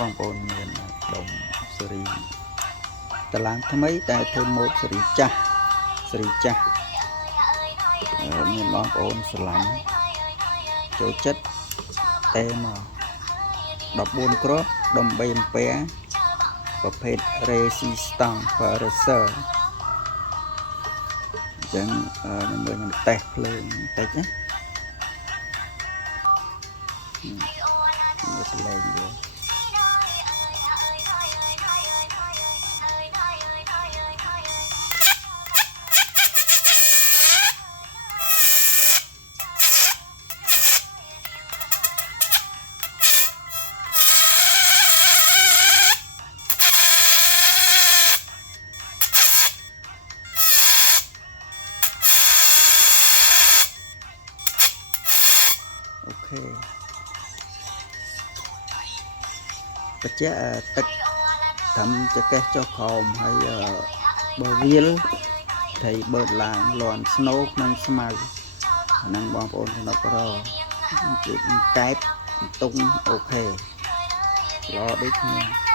បងប្អូនមានដុំសេរីតឡាងថ្មីតែធ្វើម៉ូដសេរីចាស់មានបងប្អូនស្រឡាញ់ចូលចិត្តតែមក14គ្រាប់ដុំ3អំពែប្រភេទ Resistance Paraser អញ្ចឹងខ្ញុំតេស្តភ្លើងបន្តិចណាមើលលេងវាអូខេបច្ចៈទឹកត្រឹមចកេះចុះក្រោមហើយបើវាលត្រីបឺតឡើងលន់ស្នូក្នុងស្មៅអាហ្នឹងបងប្អូនសំណុករជួយកែបទុំអូខេល្អដូចគ្នា